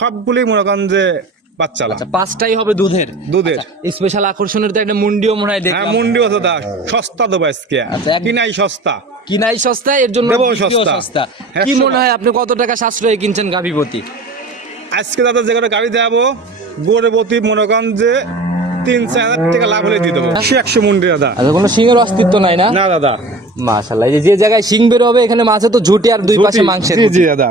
সবগুলোই মনে করেন যে বাচ্চালা। আচ্ছা পাঁচটাই হবে দুধের? দুধের। স্পেশাল আকর্ষণের তো একটা মুন্ডিও মনে হয় হ্যাঁ দেখলাম মুন্ডি আছে দা সস্তা দেবো আজকে। আচ্ছা, কিনাই সস্তা। কিনাই সস্তা এর জন্য সস্তা। সস্তা। কি মনে হয় আপনি কত টাকা সাশ্রয়ে কিনছেন গাভীপতি? আজকে দাদা যে গাড়ি দেবো গড়বতী মনে করেন যে তিন চার হাজার টাকা লাভ হলে দিয়ে দেবো। সে একশো মুন্ডি দাদা। আচ্ছা কোনো সিংহের অস্তিত্ব নাই না? না দাদা। মাশাল্লাহ যে জায়গায় সিং বের হবে এখানে মাঝে তো ঝুটি আর দুই পাশে মাংসের জি জি দাদা।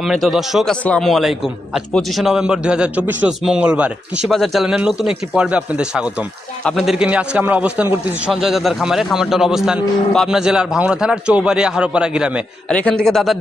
সম্মানিত দর্শক, আসসালামু আলাইকুম। আজ পঁচিশে নভেম্বর দুই হাজার চব্বিশ রোজ মঙ্গলবার। কৃষি বাজার চ্যানেলের নতুন একটি পর্বে আপনাদের স্বাগতম। আপনাদেরকে নিয়ে আজকে আমরা অবস্থান করতেছি সঞ্জয় দাদার খামারে। খামারটার অবস্থান পাবনা জেলার ভাঙড়া থানার চৌবাড়িয়া হারোপাড়া গ্রামে। আর এখান থেকে দাদার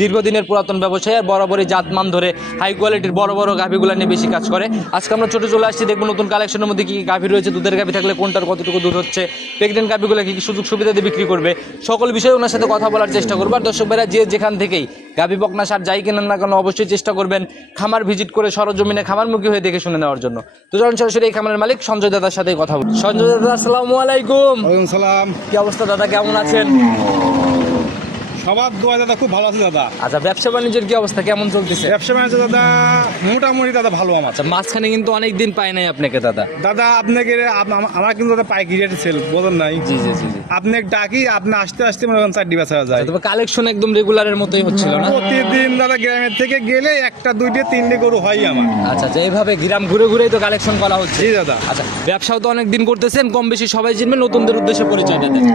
দীর্ঘদিনের পুরাতন ব্যবসায়ী আর বরাবরই জাতমান ধরে হাই কোয়ালিটির বড় বড় গাভীগুলো নিয়ে বেশি কাজ করে। আজকে আমরা ছোট চলে আসছি, দেখব নতুন কালেকশনের মধ্যে কি কি গাভী রয়েছে। দুধের গাভী থাকলে কোনটার কতটুকু দুধ হচ্ছে প্রেগনেন্ট গাভীগুলো কি কি সুযোগ সুবিধা দিয়ে বিক্রি করবে, সকল বিষয়ে ওনার সাথে কথা বলার চেষ্টা করব। আর দর্শক ভাইরা, যে যেখান থেকেই গাভী বকনা সার যাই কেনেন না কেন, অবশ্যই চেষ্টা করবেন খামার ভিজিট করে সরজমিনে খামারমুখী হয়ে দেখে শুনে নেওয়ার জন্য। তো চলুন সরাসরি এই খামারের মালিক সঞ্জয় দাদার সাথে বলি। সঞ্জয় দাদা আসসালামু আলাইকুম। ওয়ালাইকুম সালাম। কি অবস্থা দাদা কেমন আছেন? সবার দোয়া দাদা খুব ভালো আছে দাদা। আচ্ছা ব্যবসা বাণিজ্যের কি অবস্থা? কেমন চলতেছে? ব্যবসা বাণিজ্য দাদা মোটামুটি দাদা ভালো আমার। আচ্ছা মাঝখানে কিন্তু অনেক দিন পাই নাই আপনাকে দাদা। দাদা আপনাকে আম- আমার কিন্তু দাদা পাইকারি রেটে সেল বোঝেন নাই? জি জি জি জি। আপনাকে ডাকি আপনি আসতে আসতে মনে করেন চারটি বেচা যায়। তবে কালেকশন একদম রেগুলারের মতোই হচ্ছিল না? প্রতিদিন দাদা গ্রামের থেকে গেলে একটা দুইটে তিনটে গরু হয় আমার। আচ্ছা আচ্ছা এইভাবে গ্রাম ঘুরে ঘুরেই তো কালেকশন করা হচ্ছে। জি দাদা। আচ্ছা ব্যবসাও তো অনেক দিন করতেছেন কম বেশি সবাই চিনবেন নতুনদের উদ্দেশ্যে পরিচয়টা দেন।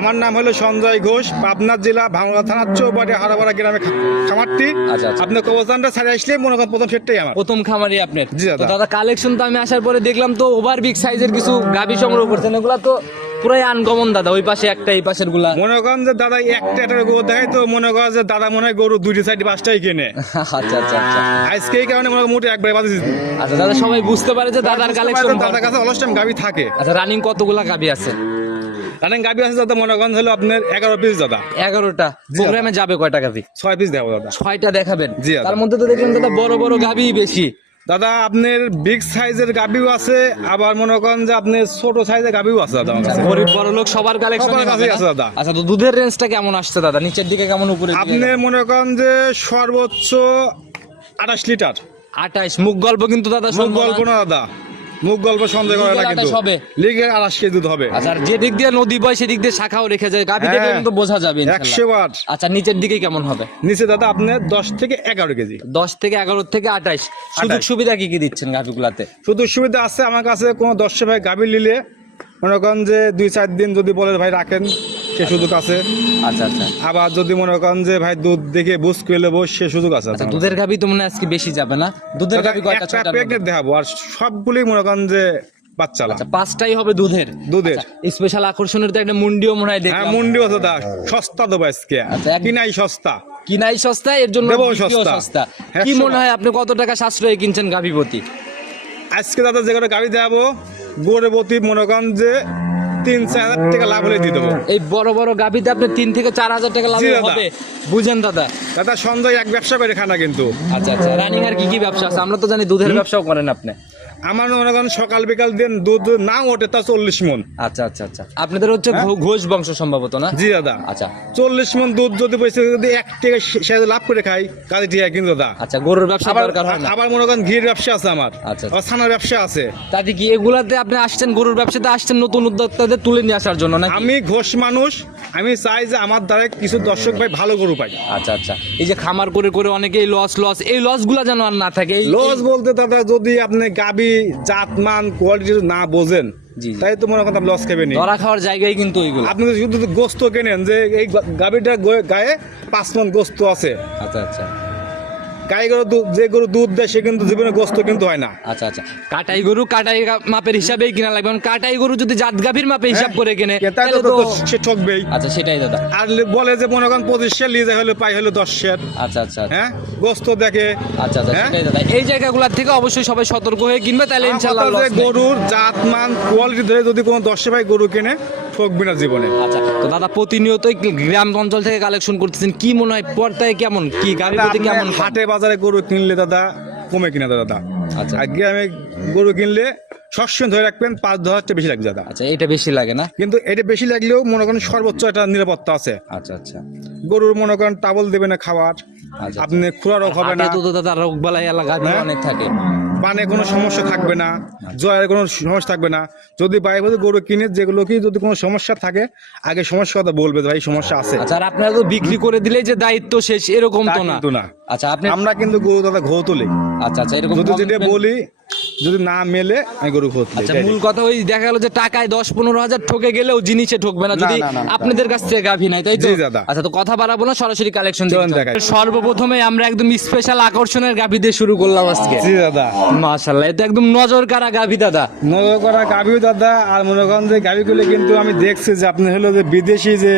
আমার নাম হলো সঞ্জয় ঘোষ পাবনা জেলা ভাঙড়া থানার চৌবাড়ি হারাবাড়া গ্রামে খামারটি। আচ্ছা, আচ্ছা। আপনার কবস্থানটা আসলে মনে করেন প্রথম সেটটাই আমার। প্রথম খামারি আপনার। জি, দাদা। তো দাদা কালেকশন তো আমি আসার পরে দেখলাম তো ওভার বিগ সাইজের কিছু গাভি সংগ্রহ করছেন। এগুলা তো পুরাই আনকমন দাদা। ওই পাশে একটা এই পাশেরগুলা। মনে করেন যে দাদা একটা একটা গরু দেখাই তো মনে করেন যে দাদা মনে হয় গরু দুইটি সাইড পাঁচটাই কেনে। আচ্ছা আচ্ছা আচ্ছা। আজকে এই কারণে মনে করেন মোটে একবারে বাদ আচ্ছা দাদা সবাই বুঝতে পারে যে দাদার কালেকশন দাদার কাছে অলস টাইম গাবি থাকে। আচ্ছা রানিং কতগুলা গাবি আছে? রানিং গাবি আছে দাদা মনে করেন হলো আপনার এগারো পিস দাদা। এগারোটা। প্রোগ্রামে যাবে কয়টা গাভি ছয় পিস দেবো দাদা। ছয়টা দেখাবেন। জি, তার মধ্যে তো দেখলাম দাদা বড় বড় গাভি বেশি। দাদা আপনার বিগ সাইজের গাবিও আছে আবার মনে করেন যে আপনার ছোট সাইজের গাবিও আছে দাদা আমার কাছে। গরিব বড় লোক সবার কালেকশন সবার আছে দাদা। আচ্ছা তো দুধের রেঞ্জটা কেমন আসছে দাদা? নিচের দিকে কেমন উপরে আপনার মনে করেন যে সর্বোচ্চ আঠাশ লিটার। আঠাইশ মুখ গল্প কিন্তু দাদা মুখ গল্প। না দাদা। মুখ গল্প সন্দেহ করে না কিন্তু। হবে। লিগে আঠাশ কেজি দুধ হবে। আচ্ছা আর যে দিক দিয়ে নদী বয় সেদিক দিয়ে শাখাও রেখে যায়। গাভি দেখে হ্যাঁ। কিন্তু বোঝা যাবে। একশো বার আচ্ছা নিচের দিকে কেমন হবে? নিচে দাদা আপনি দশ থেকে এগারো কেজি। দশ থেকে এগারো থেকে আঠাইশ। সুযোগ সুবিধা কি কি দিচ্ছেন গাভিগুলাতে? শুধু সুবিধা আছে আমার কাছে কোনো দশটা ভাই গাভী নিলে মনে করেন যে দুই চার দিন যদি বলে ভাই রাখেন সে সুযোগ আছে। আচ্ছা আচ্ছা। আবার যদি মনে করেন যে ভাই দুধ দেখে বুঝ করে নেব সে সুযোগ আছে আচ্ছা দুধের গাভি তো মনে আজকে বেশি যাবে না? দুধের গাভি কয়টা মধ্যে? প্রেগনেন্ট দেখাবো আর সবগুলোই মনে করেন যে আচ্ছা পাঁচটাই হবে দুধের? দুধের। স্পেশাল আকর্ষণের তো একটা মুন্ডিও মনে হয় হ্যাঁ দেখলাম মুন্ডি আছে দা সস্তা দেবো আজকে। আচ্ছা, কিনাই সস্তা। কিনাই সস্তা এর জন্য সস্তা। হ্যাঁ, কি মনে হয় আপনি কত টাকা সাশ্রয়ে কিনছেন গাভিপতি? আজকে দাদা যে কটা গাড়ি দেখাবো গড়বতী মনে করেন যে তিন চার হাজার টাকা লাভ হলে দিয়ে দেবো। এই বড় বড় গাভিতে আপনি তিন থেকে চার হাজার টাকা লাভ হবে। বুঝেন দাদা। দাদা সঞ্জয় এক ব্যবসা করে খানা কিন্তু। আচ্ছা আচ্ছা। রানিং আর কি কি ব্যবসা আছে? আমরা তো জানি দুধের ব্যবসাও করেন আপনি। আমার মনে করেন সকাল বিকাল দিন দুধ না ওঠে তা চল্লিশ মন আচ্ছা আচ্ছা আচ্ছা। আপনাদের হচ্ছে ঘোষ বংশ সম্ভবত না? জি দাদা। আচ্ছা। চল্লিশ মন দুধ যদি পয়সা যদি এক টাকা সে- লাভ করে খাই কাজে ঠিক কিন্তু দাদা। আচ্ছা গরুর ব্যবসা দরকার হয় না? আবার মনে করেন ঘির ব্যবসা আছে আমার। আচ্ছা। ছানার ব্যবসা আছে। তাতে কি এগুলাতে আপনি আসছেন গরুর ব্যবসাতে আসছেন নতুন উদ্যোক্তাদের তুলে নিয়ে আসার জন্য না আমি ঘোষ মানুষ আমি চাই যে আমার দ্বারা কিছু দর্শক ভাই ভালো গরু পাই আচ্ছা আচ্ছা। এই যে খামার করে করে অনেকেই লস লস এই লসগুলা যেন আর না থাকে এই লস বলতে দাদা যদি আপনি গাবি জাতমান কোয়ালিটি না বোঝেন। তাই তো মনে করেন লস খাবেনি ধরা খাওয়ার জায়গায় কিন্তু ওইগুলো। আপনি শুধু গোস্ত কেনেন যে এই গাভীটার গায়ে পাঁচ মন গোস্ত আছে। আচ্ছা আচ্ছা। গাই গরু দুধ- যে গরু দুধ দেয় সে কিন্তু জীবনে গোস্ত কিন্তু হয় না। আচ্ছা আচ্ছা। কাটাই গরু কাটাই মাপের হিসাবেই কিনা লাগবে। কারণ কাটাই গরু যদি জাত গাভীর মাপে হিসাব করে কেনে হ্যাঁ, তাহলে তো সে ঠকবেই। আচ্ছা সেটাই দাদা। আর বলে যে মনে করেন পঁচিশ লিয়ে যায় হলে পাই হলো দশ শেয়ার আচ্ছা আচ্ছা আচ্ছা। হ্যাঁ? গোস্ত দেখে। আচ্ছা আচ্ছা হ্যাঁ? সেটাই দাদা। এই জায়গাগুলোর থেকে অবশ্যই সবাই সতর্ক হয়ে কিনবে তাহলে ইনশাআল্লাহ। গরুর জাতমান কোয়ালিটি ধরে যদি কোনো দশে ভাই গরু কেনে ঠকবি না জীবনে। আচ্ছা তো দাদা প্রতিনিয়তই গ্রাম অঞ্চল থেকে কালেকশন করতেছেন কি মনে হয় পর্দায় কেমন? কি গাড়ি কেমন হাটে বাজারে গরু কিনলে দাদা কমে কিনা দাদা আচ্ছা। আর গ্রামে গরু কিনলে সবসময় ধরে রাখবেন পাঁচ দশ হাজার টাকা বেশি লাগবে দাদা। আচ্ছা এটা বেশি লাগে না? কিন্তু এটা বেশি লাগলেও মনে করেন সর্বোচ্চ একটা নিরাপত্তা আছে। আচ্ছা আচ্ছা। গরুর মনে করেন টাবল দেবে না খাবার আচ্ছা। আপনি খোলা রোগ হবে না। তো দাদা রোগ বালাই এলাকা হ্যাঁ? অনেক থাকে। পানে কোনো সমস্যা থাকবে না জয়ের কোনো সমস্যা থাকবে না। যদি বাইরে বাইরে গরু কিনে যেগুলো কি যদি কোনো সমস্যা থাকে আগে সমস্যা কথা বলবে ভাই সমস্যা আছে। আচ্ছা আর আপনারা তো বিক্রি করে দিলে যে দায়িত্ব শেষ এরকম তো না। আচ্ছা আপনি আমরা কিন্তু গরু দাদা ঘো তুলি। আচ্ছা আচ্ছা এরকম যদি যেটা বলি যদি না মেলে আমি গরু তুলি আচ্ছা মূল কথা ওই দেখা গেল যে টাকায় দশ পনেরো হাজার ঠকে গেলেও জিনিসে ঠকবে না যদি আপনাদের কাছ থেকে গাভী নাই তাই তো? জি, দাদা। আচ্ছা তো কথা বাড়াবো না সরাসরি কালেকশন সর্বপ্রথমে আমরা একদম স্পেশাল আকর্ষণের গাভী দিয়ে শুরু করলাম আজকে। জি দাদা। মাশাল্লাহ এটা একদম নজর কারা গাভী দাদা। নজর করা গাভী দাদা আর মনে করেন যে গাভীগুলো কিন্তু আমি দেখছি যে আপনি হলো যে বিদেশি যে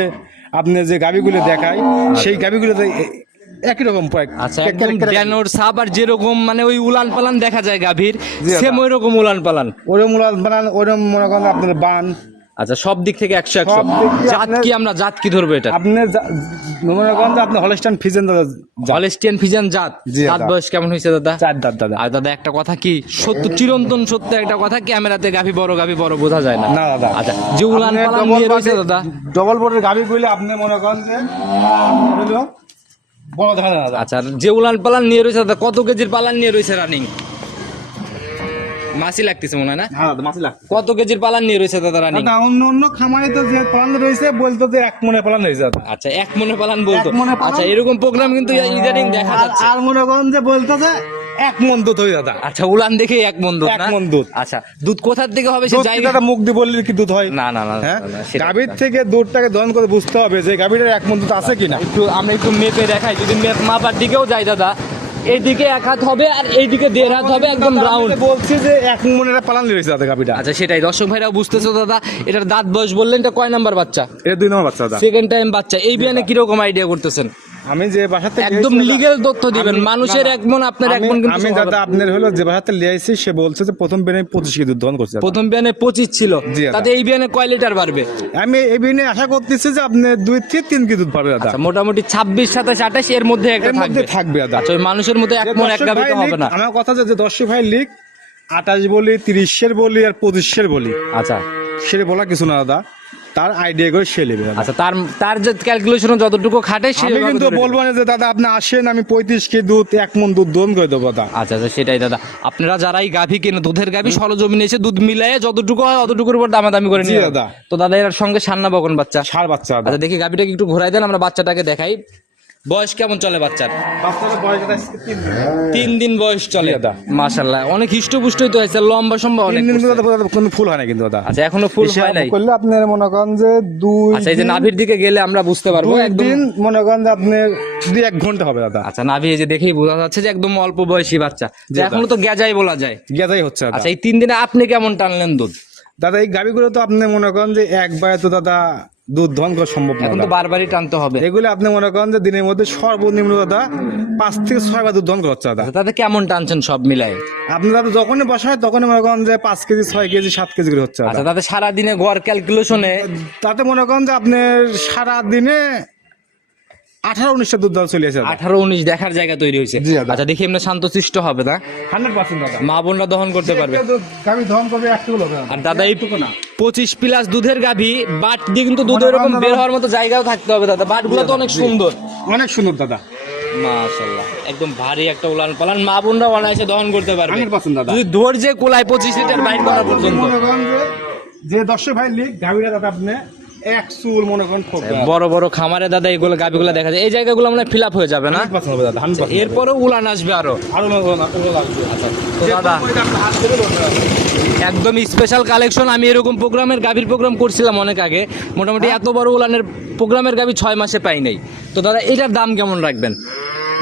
আপনি যে গাভীগুলো দেখায় সেই গাভীগুলো তো এ- একই রকম আচ্ছা একদম ড্যানোর সাপ আর যেরকম মানে ওই উলান পালান দেখা যায় গাভীর সেম ওই রকম উলান পালান ওরম মুলাদ বানান ওরম মনে করেন আপনার বান। আচ্ছা সব দিক থেকে একশো একশো। জাত কি আমরা জাত কি ধরবো এটা? আপনি মনে করেন আপনি হলস্টান ফিজেন দাদা হলেস্টিয়ান ফিজান জাত। জাত বয়স কেমন হয়েছে দাদা? চার দাঁত দাদা। আর দাদা একটা কথা কি? সত্য চিরন্তন সত্য একটা কথা ক্যামেরাতে গাভী বড় গাভী বড় বোঝা যায় না। না দাদা। আচ্ছা যে উলান পালান নিয়ে রয়েছে দাদা? ডবল বোর্ডের গাভী গুলো আপনি মনে করেন যে বড় দাদা। আচ্ছা যে উলান পালান নিয়ে রয়েছে দাদা কত কেজির পালান নিয়ে রয়েছে রানিং মাসি লাগতেছে মনে হয় না? হ্যাঁ কত কেজির পালান নিয়ে রয়েছে দাদা রানিং অন্য অন্য খামারে তো যে পালান রয়েছে বলতো যে এক মনে পালান রয়েছে আচ্ছা এক মনে পালান বলতো। আচ্ছা এরকম প্রোগ্রাম কিন্তু ইদানিং দেখা যাচ্ছে আর মনে করেন যে বলতো যে এক মন দুধ হয়ে দাদা। আচ্ছা উলান দেখে এক মন দুধ এক না? মণ দুধ। আচ্ছা দুধ কোথার থেকে হবে সে দাদা মুখ দিয়ে বললে কি দুধ হয়? না না না হ্যাঁ? গাভীর থেকে দুধটাকে দহন করে বুঝতে হবে যে গাভীটার এক মন দুধ আছে কিনা। একটু আমরা একটু মেপে দেখাই যদি মাপার দিকেও যাই দাদা এইদিকে এক হাত হবে আর এইদিকে দেড় হাত হবে একদম রাউন্ড বলছি যে এক মনের পালন রয়েছে দাদা গাভীটা আচ্ছা সেটাই। দর্শক ভাইরাও বুঝতেছো দাদা এটার দাঁত বয়স বললেন এটা কয় নাম্বার বাচ্চা? এটা দুই নম্বর বাচ্চা দাদা। সেকেন্ড টাইম বাচ্চা। এই বিয়ানে কীরকম আইডিয়া করতেছেন? আমি যে বাসাতে একদম লিগেল তথ্য দিবেন। মানুষের এক মন আপনার এক মন কিন্তু আমি দাদা আপনার হলো যে বাসাতে লিয়ে আইছি সে বলছে যে প্রথম বেনে পঁচিশ কেজি দুধ দহন করছে। প্রথম বিয়ানে পঁচিশ ছিল। তাতে এই বিয়ানে কয় লিটার বাড়বে? আমি এই বিনে আশা করতেছি যে আপনি দুই থেকে তিন কেজি দুধ পাবে দাদা। আচ্ছা মোটামুটি ছাব্বিশ সাতাশ আঠাশ এর মধ্যে একটা থাকবে। থাকবে দাদা। আচ্ছা মানুষের মধ্যে এক মন এক গাবিতে ভাই হবে না। আমার কথা যে- দর্শক ভাই লিখ আঠাশ বলি তিরিশের বলি আর পঁচিশের বলি। আচ্ছা। সেটা বলা কিছু না দাদা। তার আইডিয়া করে সে নেবে আচ্ছা তার তার যে ক্যালকুলেশন যতটুকু খাটে আমি কিন্তু বলব না যে দাদা আপনি আসেন আমি পঁয়ত্রিশ কে দুধ এক মন দুধ দহন করে দেবো দাদা। আচ্ছা আচ্ছা সেটাই দাদা। আপনারা যারাই গাভী কেনে দুধের গাভী সরজমিনে এসে দুধ মিলায়ে যতটুকু হয় অতটুকুর উপর দামাদামি করে নিয়ে দাদা। তো দাদা এর সঙ্গে সান্না বকন বাচ্চা? সার বাচ্চা আচ্ছা দেখি গাভীটাকে একটু ঘোরাই দেন আমরা বাচ্চাটাকে দেখাই। বয়স কেমন চলে বাচ্চার? তিন দিন। বয়স চলে। দাদা। মাশাল্লাহ অনেক হিষ্টপুষ্টই তো হয়েছে লম্বা সম্ভব অনেক দিন কোনো ফুল হয় না কিন্তু দাদা। আচ্ছা এখনও ফুল হয় নাই? করলে আপনার মনে করেন যে দুই আচ্ছা এই যে নাভির দিকে গেলে আমরা বুঝতে পারব দুই একদম মনে করেন যে আপনার দুই এক ঘণ্টা হবে দাদা। আচ্ছা নাভি এই যে দেখেই বোঝা যাচ্ছে যে একদম অল্প বয়সী বাচ্চা। যে এখনও তো গেজাই বলা যায়। গেদাই হচ্ছে দাদা। আচ্ছা এই তিন দিনে আপনি কেমন টানলেন দুধ? দাদা এই গাড়িগুলো তো আপনি মনে করেন যে একবারে তো দাদা দুধ দহন করা সম্ভব না এখন তো বারবারই টানতে হবে। এগুলো আপনি মনে করেন যে দিনের মধ্যে সর্বনিম্ন দাদা পাঁচ থেকে ছয় বার দুধ দহন হচ্ছে দাদা। আচ্ছা, তাতে কেমন টানছেন সব মিলাই আপনি দাদা যখনই বসা হয় তখনই মনে করেন যে পাঁচ কেজি ছয় কেজি সাত কেজি করে হচ্ছে আচ্ছা তাতে সারাদিনে গড় ক্যালকুলেশনে তাতে মনে করেন যে আপনার সারা দিনে আঠারো উনিশটা দুধ চলে আসে আঠারো উনিশ দেখার জায়গা তৈরি হয়েছে। আচ্ছা দেখি এমনি শান্তশিষ্ট হবে না? হান্ড্রেড পার্সেন্ট দাদা। মা বোনরা দহন করতে পারবে। গাড়ি দহন করবে আর দাদা এই না। পঁচিশ প্লাস দুধের গাভী বাট দিয়ে কিন্তু দুধ এরকম বের হওয়ার মতো জায়গাও থাকতে হবে দাদা। বাটগুলো তো অনেক সুন্দর। অনেক সুন্দর দাদা। মাশাল্লাহ একদম ভারী একটা উলান পালান। মা বোনরা অনায়াসে দহন করতে পারবে। 100% দাদা। যদি ধৈর্যে কোলায় পঁচিশ লিটার বাইর করা পর্যন্ত। যে- দর্শক ভাই লিখ গাড়িটা দাদা আপনি এক চুল মনে করেন বড় বড় খামারে দাদা এগুলো গাভিগুলো দেখা যায়। এই জায়গাগুলো মানে ফিল আপ হয়ে যাবে না? 100% হবে দাদা 100% এরপরেও উলান আসবে আরও। তো দাদা একদম স্পেশাল কালেকশন আমি এরকম প্রোগ্রামের গাভীর প্রোগ্রাম করছিলাম অনেক আগে। মোটামুটি এত বড় উলানের প্রোগ্রামের গাভী ছয় মাসে পাই নাই। তো দাদা এটার দাম কেমন রাখবেন?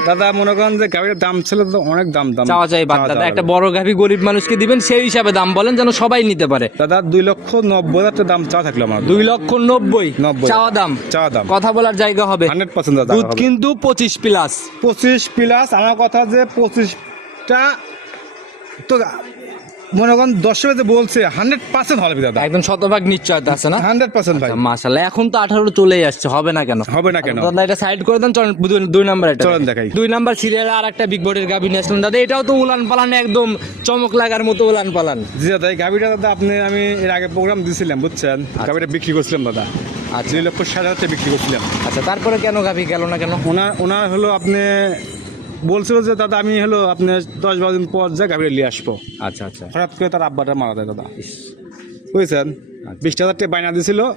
দাদা মনে করেন যে গাড়ির দাম ছিল তো অনেক দাম দাম চাওয়া যায় বাদ দাদা। একটা বড় গাভী গরিব মানুষকে দিবেন সেই হিসাবে দাম বলেন যেন সবাই নিতে পারে। দাদা দুই লক্ষ নব্বই হাজার দাম চাওয়া থাকল আমার। দুই লক্ষ নব্বই নব্বই। চাওয়া দাম। চাওয়া দাম। কথা বলার জায়গা হবে। হান্ড্রেড পার্সেন্ট দাদা দুধ কিন্তু পঁচিশ প্লাস। পঁচিশ প্লাস আমার কথা যে পঁচিশটা তো মনে করেন যে বলছে হান্ড্রেড পার্সেন্ট হবে দাদা। একদম শতভাগ নিশ্চয়তা আছে না? হান্ড্রেড পার্সেন্ট ভাই। মাশাল্লাহ এখন তো আঠারো চলেই আসছে হবে না কেন? হবে না কেন? দাদা এটা সাইড করে দেন চলেন দুই- নাম্বার এটা চলেন দেখাই। দুই নাম্বার সিরিয়ালে আর একটা বিগ বডির গাভি নিয়ে আসলেন। দাদা এটাও তো উলান পালান একদম চমক লাগার মতো উলান পালান। জি দাদা এই গাভিটা দাদা আপনি আমি এর আগে প্রোগ্রাম দিয়েছিলাম বুঝছেন? গাভিটা বিক্রি করছিলাম দাদা। আর দুই লক্ষ হাজার বিক্রি করছিলাম। আচ্ছা তারপরে কেন গাভি গেল না কেন? ওনার ওনার হলো আপনি বলছিল যে দাদা আমি হলো আপনি দশ বারো দিন পর যা গাভিটা নিয়ে আসব। আচ্ছা আচ্ছা। হঠাৎ করে তার আব্বাটা মারা যায় দাদা। বুঝছেন? বিশ হাজার টাকা বায়না দিছিল।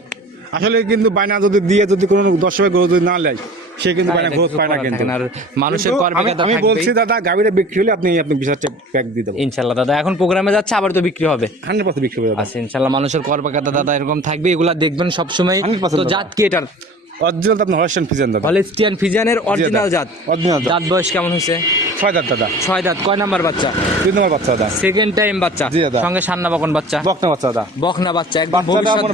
আসলে কিন্তু বায়না যদি দিয়ে যদি কোনো দর্শকের গরু যদি না নেয় সে কিন্তু বায়না গ্রোথ পায় না কিন্তু। আর মানুষের আমি- বলছি দাদা গাভিটা বিক্রি হলে আপনি আপনি বিশ হাজার টাকা প্যাক দিয়ে দেবো। ইনশাল্লাহ দাদা এখন প্রোগ্রামে যাচ্ছে আবার তো বিক্রি হবে। হান্ড্রেড পার্সেন্ট বিক্রি হবে। আচ্ছা ইনশাল্লাহ মানুষের কর বেকার দাদা এরকম থাকবে এগুলা দেখবেন সবসময়। 100% তো। জাত কি এটার? অরিজিনাল জাত হলিস্টিয়ান ফিজিয়ানের অরিজিনাল জাত। অরিজিনাল জাত বয়স কেমন হয়েছে? ছয় দাঁত দাদা। ছয় দাঁত কয় নাম্বার বাচ্চা? দুই নম্বর বাচ্চা দাদা। সেকেন্ড টাইম বাচ্চা? জি দাদা। সঙ্গে সান্না বকন বাচ্চা? বকনা বাচ্চা দাদা। বকনা বাচ্চা একদম ভবিষ্যৎ আমার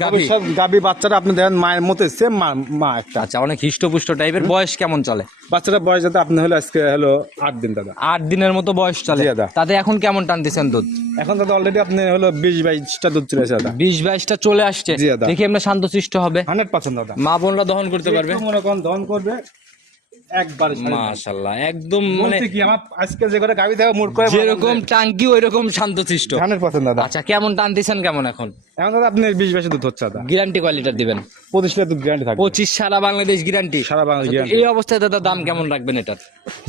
গাবি বাচ্চাটা আপনি দেখেন মায়ের মতো সেম মা মা একটা। আচ্ছা অনেক হিষ্টপুষ্ট টাইপের বয়স কেমন চলে? বাচ্চাটা বয়স যাতে আপনি হলো আজকে হলো আট দিন দাদা। আট দিনের মতো বয়স চলে। দাদা। তাতে এখন কেমন টানতেছেন দুধ? এখন দাদা অলরেডি আপনি হলো বিশ বাইশটা দুধ চলে এসেছে দাদা। বিশ বাইশটা চলে আসছে। দেখি আমরা শান্তশিষ্ট হবে। হান্ড্রেড পার্সেন্ট দাদা। মা বোনরা দহন করতে পারবে? মনে করেন দহন করবে। একবার মাশাল্লাহ একদম মানে কি আমার আজকে যে করে গাবি মুড করে যেরকম টাঙ্কি ওই রকম শান্তশিষ্ট। হান্ড্রেড পার্সেন্ট দাদা। আচ্ছা কেমন টানতেছেন কেমন এখন? এখন দাদা আপনি বিশ বাইশে দুধ হচ্ছে দাদা। গ্যারান্টি কোয়ালিটার দিবেন। পঁচিশ লিটার দুধ গ্যারান্টি থাকবে। পঁচিশ সারা বাংলাদেশ গ্যারান্টি সারা বাংলাদেশ guarantee। এই অবস্থায় দাদা দাম কেমন রাখবেন এটার?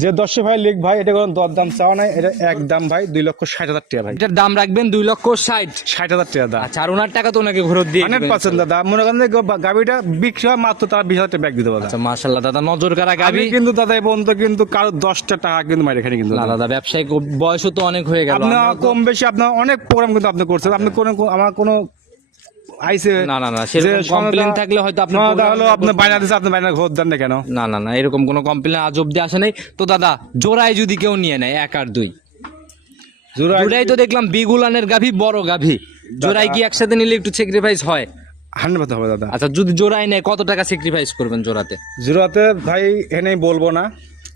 যে দশে ভাই লিখ ভাই এটা কোনো দর দাম চাওয়া নাই এটা এক দাম ভাই দুই লক্ষ ষাট হাজার টাকা ভাই। এটার দাম রাখবেন দুই লক্ষ ষাট। ষাট হাজার টাকা দাদা। আচ্ছা আর ওনার টাকা তো ওনাকে ঘুরত দিয়ে হান্ড্রেড দিবেন। পার্সেন্ট দাদা। মনে করেন গাবিটা বিক্রি হয় মাত্র তার বিশ হাজার টাকা ব্যাগ দিতে পারবে আচ্ছা মাশাল্লাহ দাদা নজর কারা গাবি কিন্তু দাদা এই পর্যন্ত কিন্তু কারও দশটা টাকা কিন্তু মারি এখানে কিন্তু না দাদা। ব্যবসায়িক বয়সও তো অনেক হয়ে গেল। আপনার কম বেশি আপনার অনেক প্রোগ্রাম কিন্তু আপনি করছেন। আপনি কোনো আমার কোনো না না না সেরকম কমপ্লেন থাকলে হয়তো আপনি হলো আপনি বাইনা আপনি ঘোর দেন না কেন? না না না এরকম কোনো কমপ্লেন আজ অব্দি আসে নাই। তো দাদা জোড়ায় যদি কেউ নিয়ে নেয় এক আর দুই। জোড়াই তো দেখলাম বিগুলানের গাভী বড় গাভী। জোড়াই কি একসাথে নিলে একটু স্যাক্রিফাইস হয়? হান্ড্রেড হবে দাদা। আচ্ছা যদি জোড়াই নেয় কত টাকা স্যাক্রিফাইস করবেন জোড়াতে? জুরাতে ভাই এনেই বলব না।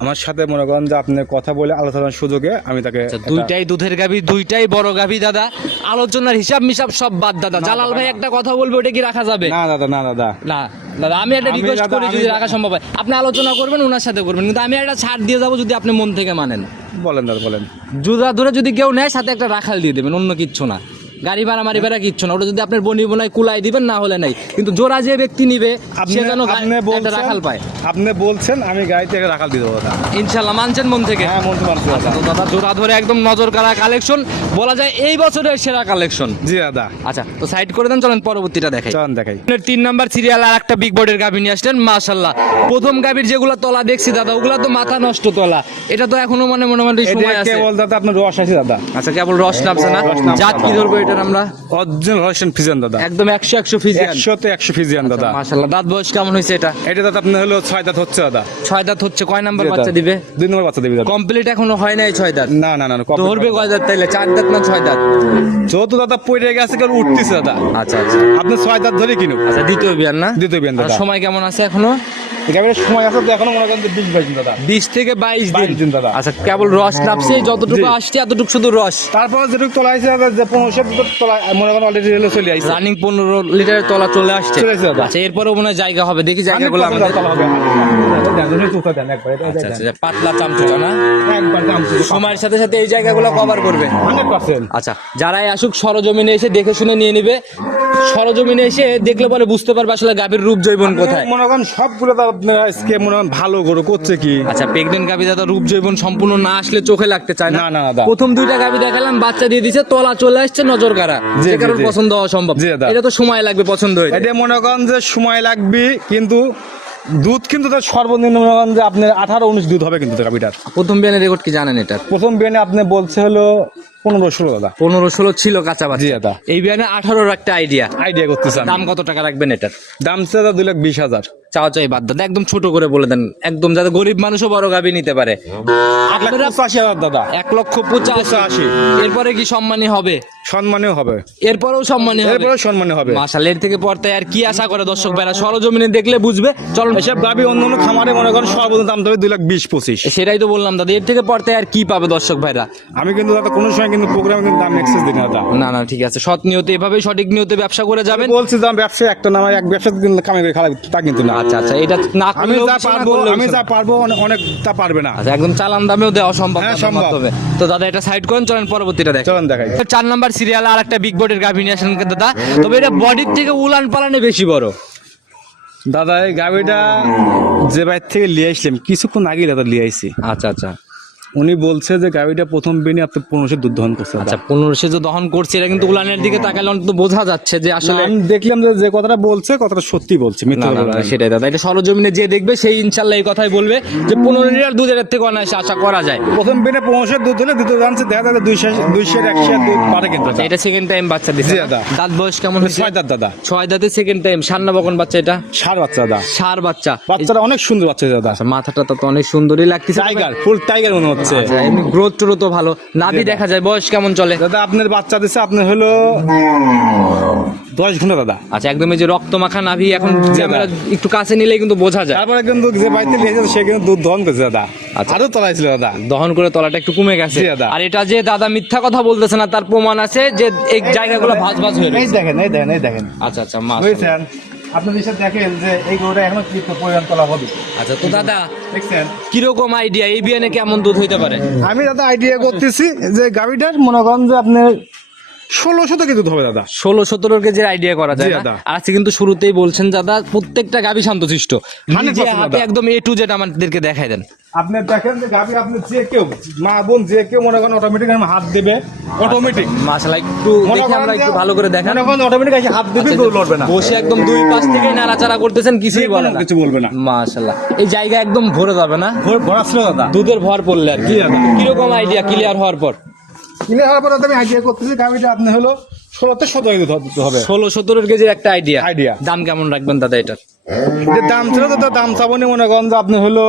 আমার সাথে মনে করেন যে আপনি কথা বলে আলোচনার সুযোগে আমি তাকে আচ্ছা দুইটাই দুধের গাভী দুইটাই বড় গাভী দাদা। আলোচনার হিসাব মিসাব সব বাদ দাদা। জালাল ভাই একটা কথা বলবে ওটা কি রাখা যাবে? না দাদা না দাদা। না দাদা আমি একটা রিকোয়েস্ট করি যদি রাখা সম্ভব হয়। আপনি আলোচনা করবেন ওনার সাথে করবেন কিন্তু আমি একটা ছাড় দিয়ে যাব যদি আপনি মন থেকে মানেন। বলেন দাদা বলেন। জুদা ধরে যদি কেউ নেয় সাথে একটা রাখাল দিয়ে দেবেন অন্য কিচ্ছু না। গাড়ি ভাড়া মারি ভাড়া কিচ্ছু না। ওটা যদি আপনার বনি বোনায় কুলাই দিবেন না হলে নাই। কিন্তু জোড়া যে ব্যক্তি নিবে সে যেন একটা রাখাল পায়। আপনি বলছেন আমি গাড়ি থেকে রাখাল দিয়ে দেবো ইনশাল্লাহ মানছেন মন থেকে? হ্যাঁ মন মানছি দাদা। জোড়া ধরে একদম নজর কাড়া কালেকশন। বলা যায় এই বছরের সেরা কালেকশন। জি দাদা। আচ্ছা তো সাইড করে দেন চলেন পরবর্তীটা দেখাই। চলেন দেখাই। তিন নাম্বার সিরিয়াল আর একটা বিগ বোর্ডের গাভী নিয়ে আসলেন মাশাল্লাহ প্রথম গাভীর যেগুলো তলা দেখছি দাদা ওগুলা তো মাথা নষ্ট তলা। এটা তো এখনও মানে মোটামুটি সময় আছে। কেবল দাদা আপনার রস আছে দাদা। আচ্ছা কেবল রস নামছে না? জাত কি। ধরবো এটার আমরা অরিজিনাল ফিজিয়ান দাদা। একদম একশো একশো ফিজিয়ান একশো ফিজিয়ান দাদা। মাশাল্লাহ দাঁত বয়স কেমন হয়েছে এটা? এটা দাদা আপনার হলো ছয় দাঁত হচ্ছে দাদা। ছয় দাঁত হচ্ছে। কয় নাম্বার বাচ্চা দিবে? দুই নম্বর বাচ্চা দিবি দাদা। কমপ্লিট এখনও হয় নাই ছয় দাঁত? না না না ধরবে কয় দাঁত তাইলে? চার দাঁত না ছয় দাঁত? যেহেতু দাদা পড়ে গেছে কেউ উঠতেছে দাদা। আচ্ছা আচ্ছা। আপনি ছয় দাঁত ধরে কিনুন আচ্ছা দ্বিতীয় বিয়ান না? দ্বিতীয় বিয়ান দাদা। সময় কেমন আছে এখনও? গাড়ির সময় আছে তো এখনও মনে করেন বিশ বাইশ দাদা। বিশ থেকে বাইশ দিন। দিন দাদা। আচ্ছা কেবল রস নামছে যতটুকু আসছে এতটুকু শুধু রস। তারপর যেটুকু তোলা হয়েছে যে পনেরোশো তোলা মনে করেন অলরেডি হলো চলে আসছে। রানিং পনেরো লিটারের তলা চলে আসছে। চলে এসেছে দাদা। আচ্ছা এরপরেও মনে হয় জায়গা হবে। দেখি জায়গাগুলো আমাদের। আচ্ছা আচ্ছা পাতলা না? সময়ের সাথে সাথে এই জায়গাগুলো কভার করবে। আচ্ছা যারাই আসুক সরজমিনে এসে দেখে শুনে নিয়ে নিবে। সরজমিনে এসে দেখলে পরে বুঝতে পারবে আসলে গাভীর রূপ জৈবন কোথায়। মনে করেন সবগুলো তো আপনার আজকে মনে করেন ভালো গরু করছে কি? আচ্ছা প্রেগনেন্ট গাভী দাদা রূপ জৈবন সম্পূর্ণ না আসলে চোখে লাগতে চায় না? না, না। প্রথম দুইটা গাভী দেখালাম বাচ্চা দিয়ে দিছে তলা চলে আসছে নজর কারা যে কারোর পছন্দ হওয়া সম্ভব। এটা তো সময় লাগবে পছন্দ হয়ে এটা মনে করেন যে সময় লাগবে কিন্তু দুধ কিন্তু তার সর্বনিম্ন মনে করেন যে আপনার আঠারো উনিশ দুধ হবে কিন্তু গাভিটার। প্রথম বিয়ানের রেকর্ড কি জানেন এটা? প্রথম বিয়ানে আপনি বলছে হলো পনেরো ষোলো দাদা। পনেরো ষোলো ছিল কাঁচা বাচ্চা দাদা। এই বিয়ানে আঠারোর একটা আইডিয়া আইডিয়া করতেছেন। দাম কত টাকা রাখবেন এটার? দাম দাদা দুই লাখ বিশ হাজার। চাওয়া চাই বাদ দাদা একদম ছোট করে বলে দেন। একদম যাতে গরিব মানুষও বড় গাভী নিতে পারে। পঁচাশি হাজার দাদা। এক লক্ষ পঁচাশি। এরপরে কি সম্মানী হবে? সম্মানীয় হবে। এরপরেও সম্মানী হবে। এরপরে সম্মানীয় হবে। মাসাল এর থেকে পর্তায় আর কি আশা করে দর্শক ভাইরা? সরজমিনে দেখলে বুঝবে। চল। এসব গাভি অন্য অন্য খামারে মনে করেন সর্বনিম্ন দাম দেবে দুই লাখ বিশ পঁচিশ। সেটাই তো বললাম দাদা এর থেকে পর্তায় আর কি পাবে দর্শক ভাইরা? আমি কিন্তু দাদা কোনো সময় কিন্তু প্রোগ্রামে কিন্তু দাম এক্সেস দিন দাদা না না ঠিক আছে। সৎ নিয়তে এভাবে সঠিক নিয়তে ব্যবসা করে যাবেন? বলছি যে ব্যবসা একটা না এক ব্যবসা কামাই করে খারাপ তা কিন্তু না। আচ্ছা আচ্ছা এটা না আমি যা পারব আমি যা পারব অনেক- তা পারবে না। আচ্ছা একদম চালান দামেও দেওয়া সম্ভব হ্যাঁ, সম্ভব। মাধ্যমে। তো দাদা এটা সাইড করেন চলেন পরবর্তীটা দেখ চলেন দেখাই। চার নাম্বার সিরিয়াল আর একটা বিগ বোর্ডের গাভী নিয়ে আসেন দাদা। তবে এটা বডির থেকে উলান পালানে বেশি বড়। দাদা এই গাড়িটা যে বাইর থেকে লিয়ে আসলাম কিছুক্ষণ আগে দাদা লিয়ে আইছি। আচ্ছা আচ্ছা। উনি বলছে যে গাড়িটা প্রথম বিনে আপনি পনেরোশো দুধ দহন করছে আচ্ছা পনেরোশো যে দহন করছে এটা কিন্তু উলানের দিকে তাকালে অন্তত বোঝা যাচ্ছে যে আসলে আমি দেখলাম যে যে কথাটা বলছে কথাটা সত্যি বলছে মিথ্যা না, না, না, না। সেটাই দাদা এটা সরজমিনে যে দেখবে সেই ইনশাল্লাহ এই কথাই বলবে যে পনেরো লিটার দুধের থেকে অনায়াসে আশা করা যায়। প্রথম বিনে পনেরোশো দুধ হলে দ্বিতীয় জানছে দেখা যাবে দুইশো দুইশো একশো দুধ পারে কিন্তু এটা সেকেন্ড টাইম বাচ্চা দিচ্ছে দাদা। দাঁত বয়স কেমন ছয় দাঁত দাদা। ছয় দাঁতে সেকেন্ড টাইম সান্না বকন বাচ্চা এটা? সার বাচ্চা দাদা। সার বাচ্চা। বাচ্চাটা অনেক সুন্দর বাচ্চা দাদা। আচ্ছা মাথাটা তো অনেক সুন্দরই লাগতেছে। টাইগার ফুল টাইগার মনে হচ্ছে। এমনি গ্রোথ টোরো তো ভালো। নাভি দেখা। যায় বয়স কেমন চলে? দাদা আপনার বাচ্চা আপনার হলো দশ ঘণ্টা দাদা। আচ্ছা একদম এই যে রক্ত মাখা নাভি এখন ক্যামেরা একটু কাছে নিলে কিন্তু বোঝা যায়। তারপরে কিন্তু যে বাড়িতে লিয়েছে সে কিন্তু দুধ দহন করছে দাদা। আচ্ছা। আরও তলাইছিল দাদা। দহন করে তলাটা একটু কমে গেছে। দাদা। আর এটা যে দাদা মিথ্যা কথা বলতেছে না তার প্রমাণ আছে যে এই জায়গাগুলো ভাঁজ ভাঁজ হয়ে দেখেন এই দেখেন এই দেখেন। আচ্ছা আচ্ছা মা বুঝছেন সাথে নিশ্চয় দেখেন যে এই গরুটা এখনও কি পরিমাণ তোলা হবে আচ্ছা তো দাদা দেখছেন? কীরকম আইডিয়া এই বিয়ানে কেমন দুধ হইতে পারে? আমি দাদা আইডিয়া করতেছি যে গাড়িটার মনে করেন যে আপনার ষোলোশো থেকে দুধ হবে দাদা। ষোলো সতেরো কেজির আইডিয়া করা যায় দাদা। আজকে কিন্তু শুরুতেই বলছেন দাদা প্রত্যেকটা গাভী শান্তশিষ্ট। 100% নিজে হাতে একদম এ টু জেড আমাদেরকে দেখাই দেন। আপনি দেখেন যে গাভি আপনি যে কেউ মা বোন যে কেউ মনে করেন অটোমেটিক হাত দেবে অটোমেটিক মাশাআল্লাহ একটু মনে আমরা একটু ভালো করে দেখান। মনে করেন অটোমেটিক এসে হাত দেবে আচ্ছা, লড়বে না। বসে একদম দুই পাশ থেকে নাড়াচাড়া করতেছেন কিছুই বলে না। কিছু বলবে না। মাশাআল্লাহ এই জায়গা একদম ভরে যাবে না? ভোর ভরা ছিল দাদা। দুধের ভর পড়লে আর কি। কীরকম আইডিয়া ক্লিয়ার হওয়ার পর? কিনে হওয়ার পর আমি আইডিয়া করতেছি গাভিটা আপনি হলো ষোলোতে সতেরো দুধ হবে। ষোলো সতেরো কেজির একটা আইডিয়া আইডিয়া দাম কেমন রাখবেন দাদা এটার? যে দাম ছিল তো দাম চাবনি মনে করেন যে আপনি হলো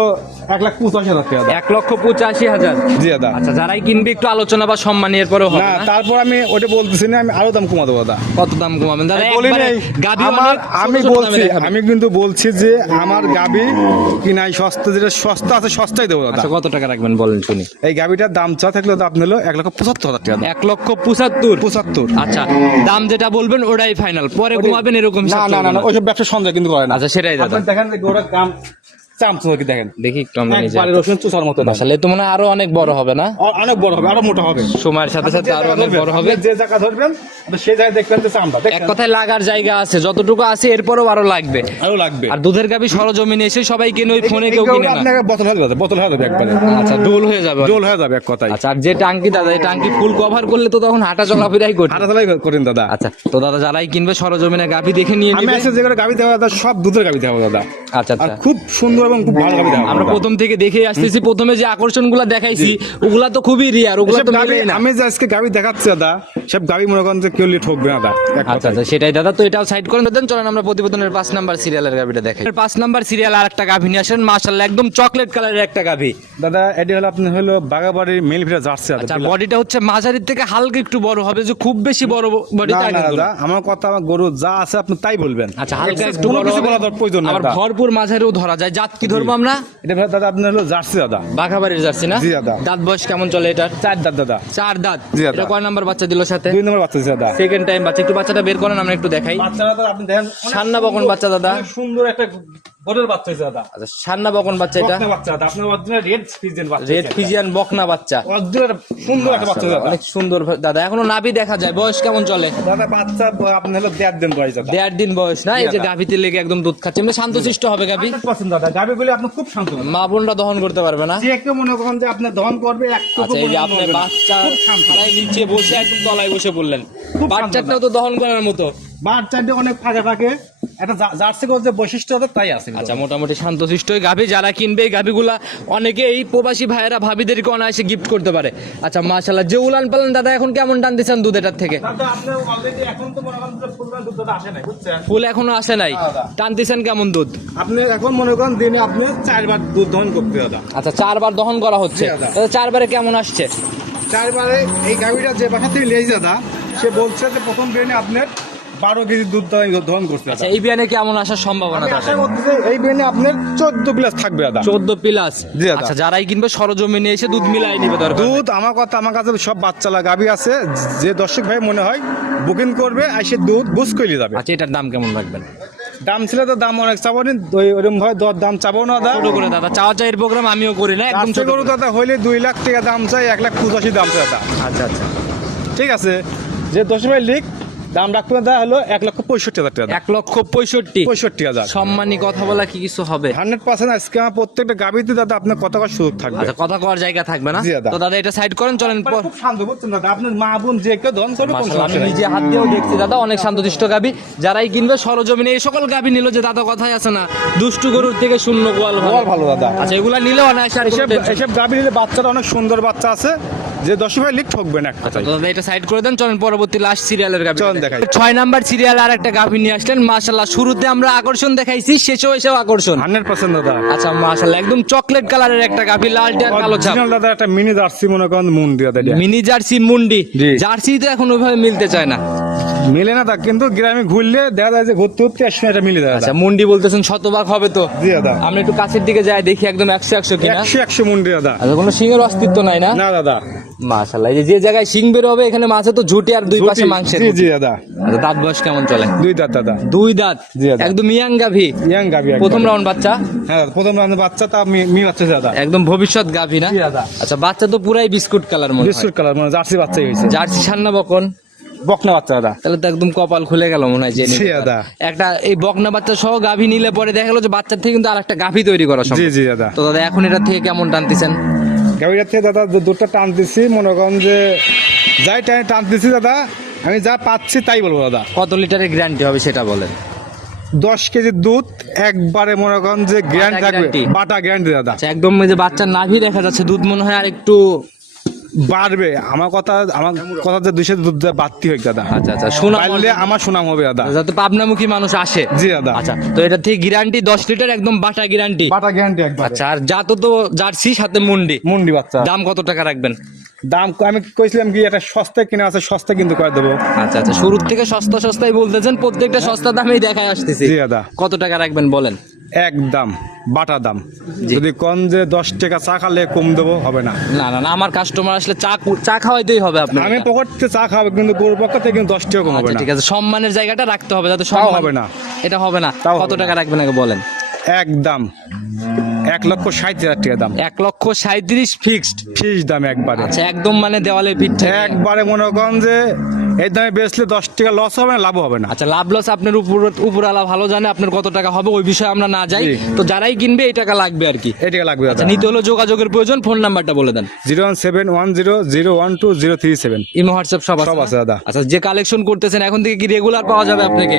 এক লাখ পঁচাশি হাজার টাকা এক লক্ষ পঁচাশি হাজার? জি দাদা। আচ্ছা যারাই কিনবে একটু আলোচনা বা সম্মানী এরপরেও হবে না? তারপর আমি ওটা বলতেছি না আমি আরও দাম কমা দেবো দাদা। কত দাম কমাবেন? দাদা বলি নাই আমার আমি বলছি আমি কিন্তু বলছি যে আমার গাবি কিনাই সস্তা যেটা সস্তা আছে সস্তাই দেবো দাদা। আচ্ছা কত টাকা রাখবেন বলেন শুনি। এই গাবিটার দাম চা থাকলে তো আপনি হলো এক লক্ষ পঁচাত্তর হাজার টাকা এক লক্ষ পঁচাত্তর? পঁচাত্তর। আচ্ছা দাম যেটা বলবেন ওটাই ফাইনাল পরে কমাবেন এরকম না না না ওইসব ব্যবসা সন্দেহ কিন্তু করে না। আচ্ছা সেটাই দাদা। আপনি দেখেন যে গোড়ার দাম চামচ দেখেন। দেখি একটু আমরা নিজে একবারে রসুন চুষার মতো আসলে তো মনে আরও অনেক বড় হবে না? অনেক বড় হবে আরও মোটা হবে। সময়ের সাথে সাথে আরও অনেক বড় হবে। যে জায়গা ধরবেন সেই জায়গায় দেখবেন যে চামড়া। এক কথায় লাগার জায়গা আছে যতটুকু আছে এরপরও আরও লাগবে। আরও লাগবে। আর দুধের গাবি সরজমিনে এসে সবাই কিনে ওই ফোনে কেউ কিনে না। আপনাকে বোতল হয়ে যাবে বোতল হয়ে যাবে একবারে। আচ্ছা দোল হয়ে যাবে। হয়ে এক কথায়। আচ্ছা আর যে টাঙ্কি দাদা এই টাঙ্কি ফুল কভার করলে তো তখন হাঁটা চলাফেরাই করতে হাঁটাচলাই করেন দাদা। আচ্ছা তো দাদা যারাই কিনবে সরজমিনে গাভি দেখে নিয়ে আমি যেগুলো গাবি দেওয়া দাদা সব দুধের গাবি দেওয়া দাদা। আচ্ছা আচ্ছা। খুব সুন্দর এবং খুব আমরা প্রথম থেকে দেখে আসতেছি প্রথমে যে আকর্ষণগুলো দেখাইছি ওগুলা তো খুবই রিয়ার ওগুলা তো গাবি আমি যে আজকে গাবি দেখাচ্ছি দাদা সব গাবি মনে করেন যে কেউ ঠকবে না দাদা আচ্ছা আচ্ছা সেটাই দাদা তো এটাও সাইড করে দেন চলেন আমরা প্রতিবেদনের পাঁচ নাম্বার সিরিয়ালের দেখাই। পাঁচ নাম্বার সিরিয়াল আর একটা গাভি নিয়ে আসেন মাশাল্লাহ একদম চকলেট কালারের একটা গাভি দাদা এটি হলো আপনি হলো বাগাবাড়ির মেল জার্সি আচ্ছা বডিটা হচ্ছে মাঝারির থেকে হালকা একটু বড় হবে যে খুব বেশি বড় বডি না না দাদা আমার কথা আমার গরু যা আছে আপনি তাই বলবেন। আচ্ছা হালকা একটু বড় কিছু বলা দর- প্রয়োজন না দাদা। ভরপুর মাঝারিও ধরা যায় জাত কি ধরবো আমরা? এটা ভাই দাদা আপনার হলো জার্সি দাদা। বাঘাবাড়ির জার্সি না? জি, দাদা। দাঁত বয়স কেমন চলে এটার? চার দাঁত দাদা। চার দাঁত? জি, দাদা। কয় নাম্বার বাচ্চা দিল সাথে? দুই নম্বর বাচ্চা দাদা। সেকেন্ড টাইম বাচ্চা। একটু বাচ্চাটা বের করেন আমরা একটু দেখাই। বাচ্চারা তো আপনি দেখেন সান্না বকন বাচ্চা দাদা। সুন্দর একটা গরুর বাচ্চা দাদা। আচ্ছা সান্না বকন বাচ্চা এটা? বকনা বাচ্চা দাদা আপনার অরিজিনাল রেড ফিজেন বাচ্চা রেড ফিজিয়ান বকনা বাচ্চা। অরিজিনাল সুন্দর একটা বাচ্চা দাদা। অনেক সুন্দর দাদা এখনও নাভি দেখা যায় বয়স কেমন চলে? দাদা বাচ্চা আপনি হলো দেড় দিন বয়স দাদা। দেড় দিন বয়স না? এই যে। গাভিতে লেগে একদম দুধ খাচ্ছে এমনি শান্তশিষ্ট হবে গাভি? 100% দাদা গাবিগুলি আপনি খুব শান্ত মা বোনরা দহন করতে পারবে না? যে কেউ মনে করেন যে আপনার দহন করবে একটু আচ্ছা এই যে আপনি বাচ্চা নিচে বসে একদম তলায় বসে বললেন। বাচ্চাটাও তো দহন করার মতো। বাচ্চাটা অনেক ফাঁকে ফাঁকে একটা জার্সি গরুর যে বৈশিষ্ট্য আছে তাই আছে আচ্ছা মোটামুটি শান্তশিষ্ট গাভি যারা কিনবে এই গাভিগুলা অনেকে এই প্রবাসী ভাইয়েরা ভাবিদেরকে অনায়াসে গিফট করতে পারে। আচ্ছা মাশাল্লাহ যে উলান পালান দাদা এখন কেমন টান দিচ্ছেন দুধ এটার থেকে? ফুল এখনও আসে নাই। দাদা। টানতেছেন কেমন দুধ? আপনি এখন মনে করেন দিনে আপনি চারবার দুধ দহন করতে দাদা। আচ্ছা চারবার দহন করা হচ্ছে। দাদা। চারবারে কেমন আসছে? চারবারে এই গাড়িটা যে বাসা থেকে লিয়েছে দাদা সে বলছে যে প্রথম ট্রেনে আপনার বারো কেজি দুধ দহন করছে আচ্ছা এই বিয়ানে কেমন আসার সম্ভাবনা তাদের এই বেনে আপনার চোদ্দ প্লাস থাকবে দাদা। চোদ্দ প্লাস জি, আচ্ছা যারাই কিনবে সরজমিনে এসে দুধ মিলাই নিবে দরকার দুধ আমার কথা আমার কাছে সব বাচ্চালা গাবি আছে। যে দর্শক ভাই মনে হয় বুকিং করবে আর সে দুধ বুঝ করে যাবে। আচ্ছা এটার দাম কেমন রাখবেন? দাম ছিল তো দাম অনেক চাবো নি ওরকম ভাবে দর দাম চাবো না দাদা। ছোট করে দাদা চাওয়া চাইয়ের প্রোগ্রাম আমিও করি না একদম ছোট করে। দাদা হইলে দুই লাখ টাকা দাম চাই এক লাখ পঁচাশি দাম চাই দাদা। আচ্ছা আচ্ছা। ঠিক আছে? যে দশ ভাই লিখ দাম রাখতে দাদা হলো এক লক্ষ পঁয়ষট্টি হাজার টাকা এক লক্ষ পঁয়ষট্টি। পঁয়ষট্টি হাজার। সম্মানী কথা বলা কি কিছু হবে? হান্ড্রেড পার্সেন্ট আজকে আমার প্রত্যেকটা গাবিতে দাদা আপনার কত কত সুযোগ থাকবে। আচ্ছা কথা কওয়ার জায়গা থাকবে না। তো দাদা এটা সাইড করেন চলেন খুব শান্ত বুঝছেন দাদা? আপনার মা বোন যে কেউ ধন করবে আমি নিজে হাত দিয়েও দেখছি দাদা অনেক শান্তশিষ্ট গাবি যারাই কিনবে সরজমিনে এই সকল গাবি নিল যে দাদা কথাই আছে না। দুষ্টু গরুর থেকে শূন্য গোয়াল ভালো। দাদা। আচ্ছা এগুলা নিলে অনায়াসে আর কোনো এসব tension এসব গাবি নিলে বাচ্চারা অনেক সুন্দর বাচ্চা আছে। যে দশ ভাই লিক আচ্ছা, এটা সাইড করে দেন চলেন পরবর্তী লাস্ট সিরিয়ালের গাভি চলেন দেখাই। ছয় নাম্বার সিরিয়াল আর একটা গাভি নিয়ে আসলেন মাশাল্লাহ শুরুতে আমরা আকর্ষণ দেখাইছি শেষেও এসেও আকর্ষণ। হান্ড্রেড পার্সেন্ট দাদা। আচ্ছা মাশাল্লাহ একদম চকলেট কালারের একটা গাভি লাল কালো ছাপ। দাদা একটা মিনি জার্সি মনে করেন মুন্ডি দাদা। মিনি জার্সি মুন্ডি। জার্সি তো এখন ওইভাবে মিলতে চায় না। মিলে না তা কিন্তু গ্রামে ঘুরলে দেখা যায় যে ঘুরতে ঘুরতে একসময় এটা মিলে যায় আচ্ছা মুন্ডি বলতেছেন শতভাগ হবে তো? জি দাদা। আমরা একটু কাছের দিকে যাই দেখি একদম একশো একশো কিনা। একশো একশো মুন্ডি দাদা। আচ্ছা কোনো সিংহের অস্তিত্ব নাই না? না দাদা। মাশাল্লাহ এই যে যে জায়গায় সিং বের হবে এখানে মাছে তো ঝুটি আর দুই পাশে। মাংসের জি জি দাদা। আচ্ছা দাঁত বয়স কেমন চলে? দুই দাঁত দাদা। দুই দাঁত? জি, দাদা। একদম ইয়াং গাভি? ইয়াং একদম। প্রথম রাউন্ড বাচ্চা? হ্যাঁ প্রথম রাউন্ডে বাচ্চা তা মি- বাচ্চা দাদা। একদম ভবিষ্যৎ গাভি না? দাদা। আচ্ছা বাচ্চা তো পুরাই বিস্কুট কালার মনে হয়। বিস্কুট কালার মানে জার্সি বাচ্চাই হয়েছে। জার্সি সান্না বকন? বকনা বাচ্চা দাদা। তাহলে তো একদম কপাল খুলে গেল মনে হয় যে জি, দাদা। একটা এই বকনা বাচ্চা সহ গাভি নিলে পরে দেখা গেলো যে বাচ্চার থেকে কিন্তু আর একটা গাভি তৈরি করা জি সম্ভব। জি দাদা। তো দাদা এখন এটা থেকে কেমন টানতেছেন? গাড়িটার থেকে দাদা দুধটা টানতেছি মনে করেন যে যাই টানে টানতেছি দাদা আমি যা পাচ্ছি তাই বলব দাদা। কত লিটারের গ্যারান্টি হবে সেটা বলেন। দশ কেজি দুধ একবারে মনে করেন যে গ্যারান্টি থাকবে। বাটা গ্যারান্টি দাদা। আচ্ছা একদম যে বাচ্চার নাভি দেখা যাচ্ছে দুধ মনে হয় আর একটু বাড়বে। আমার কথা আমার কথা যে দুইশো দুধ যা বাড়তি হোক দাদা। আচ্ছা আচ্ছা সুনাম বাড়লে আমার সুনাম হবে দাদা। যাতে পাবনামুখী মানুষ আসে। জি দাদা। আচ্ছা তো এটা থেকে গ্যারান্টি দশ লিটার একদম বাটা গ্যারান্টি বাটা গ্যারান্টি একবার আচ্ছা আর যা তো তো জার্সি সাথে মুন্ডি। মুন্ডি বাচ্চা। দাম কত টাকা রাখবেন? দাম আমি কইছিলাম কি একটা সস্তায় কিনা আছে সস্তা কিন্তু করে দেবো। আচ্ছা আচ্ছা শুরুর থেকে সস্তা সস্তাই বলতেছেন প্রত্যেকটা সস্তা দামেই দেখায় আসতেছি। জি দাদা। কত টাকা রাখবেন বলেন? একদম বাটা দাম। যদি কম যে দশ টাকা চা খালে কম দেবো হবে না। না না না আমার কাস্টমার আসলে চা চা খাওয়াইতেই হবে আপনার আমি পকেটে চা খাব কিন্তু গরুর পক্ষ থেকে কিন্তু দশ টাকা কম হবে আচ্ছা না। ঠিক আছে সম্মানের জায়গাটা রাখতে হবে যাতে সব হবে না। এটা হবে না। তাও কত টাকা রাখবেন আগে বলেন? একদম। এক লক্ষ ষাট হাজার টাকা দাম। এক লক্ষ সাঁত্রিশ ফিক্সড ফিক্সড দাম একবারে। আচ্ছা একদম মানে দেওয়ালে পিঠ। একবারে মনে করেন যে এই দামে বেচলে দশ টাকা লস হবে না লাভ হবে না। আচ্ছা লাভ লস আপনার উপর উপরালা ভালো জানে আপনার কত টাকা হবে ওই বিষয়ে আমরা না যাই। তো যারাই কিনবে এই টাকা লাগবে আর কি। এই টাকা লাগবে আচ্ছা নিতে হলো যোগাযোগের প্রয়োজন ফোন নাম্বারটা বলে দেন। Zero one seven one zero zero one two zero three seven. Imo WhatsApp সব আছে সব আছে দাদা। আচ্ছা যে কালেকশন করতেছেন এখন থেকে কি রেগুলার পাওয়া যাবে আপনাকে?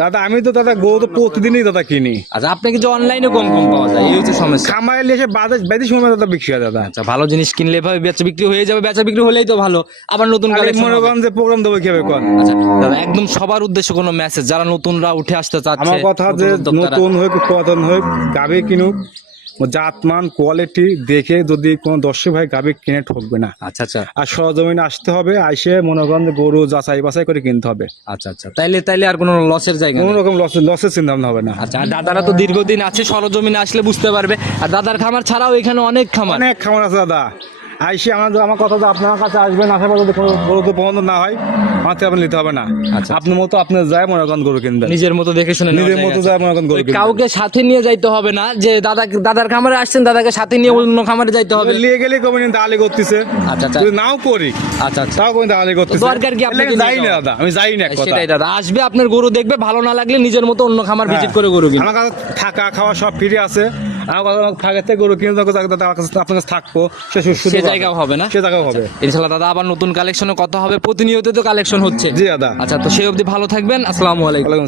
দাদা আমি তো দাদা গরু তো প্রতিদিনই দাদা কিনি। আচ্ছা আপনাকে যে অনলাইনে কম কম পাওয়া যায় এই হচ্ছে সমস্যা। খামারে এসে বাদে বেশি সময় দাদা বিক্রি হয় দাদা। আচ্ছা ভালো জিনিস কিনলে এভাবে বেচা বিক্রি হয়ে যাবে বেচা বিক্রি হলেই তো ভালো। আবার নতুন কালেকশন মনে করেন যে প্রোগ্রাম দেবো কি কোন? আচ্ছা দাদা একদম সবার উদ্দেশ্যে কোনো মেসেজ যারা নতুনরা উঠে আসতে চাচ্ছে আমার কথা যে নতুন হোক পুরাতন হোক গাবে কিনুক জাতমান কোয়ালিটি দেখে যদি কোনো দর্শক ভাই গাবে কিনে ঠকবে না। আচ্ছা আচ্ছা। আর সরজমিনে আসতে হবে আইসে মনে করেন যে গরু যাচাই বাছাই করে কিনতে হবে। আচ্ছা আচ্ছা। তাইলে তাইলে আর কোনো লসের জায়গা কোনো রকম লস লসের চিন্তা ভাবনা হবে না। আচ্ছা আর দাদারা তো দীর্ঘদিন আছে সরজমিনে আসলে বুঝতে পারবে। আর দাদার খামার ছাড়াও এখানে অনেক খামার। অনেক খামার আছে দাদা। আইসে আমার আমার কথা তো আপনার কাছে আসবেন আসার পর যদি গরু তো পছন্দ না হয় আমার থেকে আপনি নিতে হবে না। আচ্ছা। আপনার মতো আপনি যায় মনে করেন গরু কিনবেন। নিজের মতো দেখে শুনে নিজের মতো যায় মনে করেন গরু কিনবেন। কাউকে সাথে নিয়ে যাইতে হবে না যে দাদা দাদার খামারে আসছেন দাদাকে সাথে নিয়ে অন্য খামারে যাইতে হবে। লিয়ে গেলে কবে নিন দালালি করতেছে? আচ্ছা আচ্ছা। নাও করি আচ্ছা আচ্ছা। তাও কোন দালালি করতেছে? দরকার কি আপনাকে যাই না দাদা আমি যাই না কথা সেটাই দাদা। আসবে আপনার গরু দেখবে ভালো না লাগলে নিজের মতো অন্য খামার ভিজিট হ্যাঁ। করে গরু কিনবে। আমার কাছে থাকা খাওয়া সব ফ্রি আছে। আমার কাছে থাকাতে গরু কিনে দাদা আপনার কাছে থাকব। সে সু- সে সুযোগ জায়গাও হবে না? সে জায়গাও হবে। ইনশাল্লাহ দাদা আবার নতুন কালেকশনে কথা হবে। প্রতিনিয়ত তো কালেকশন হচ্ছে। জি দাদা। আচ্ছা তো সেই অবধি ভালো থাকবেন। আসসালামু আলাইকুম। ওয়ালাইকুম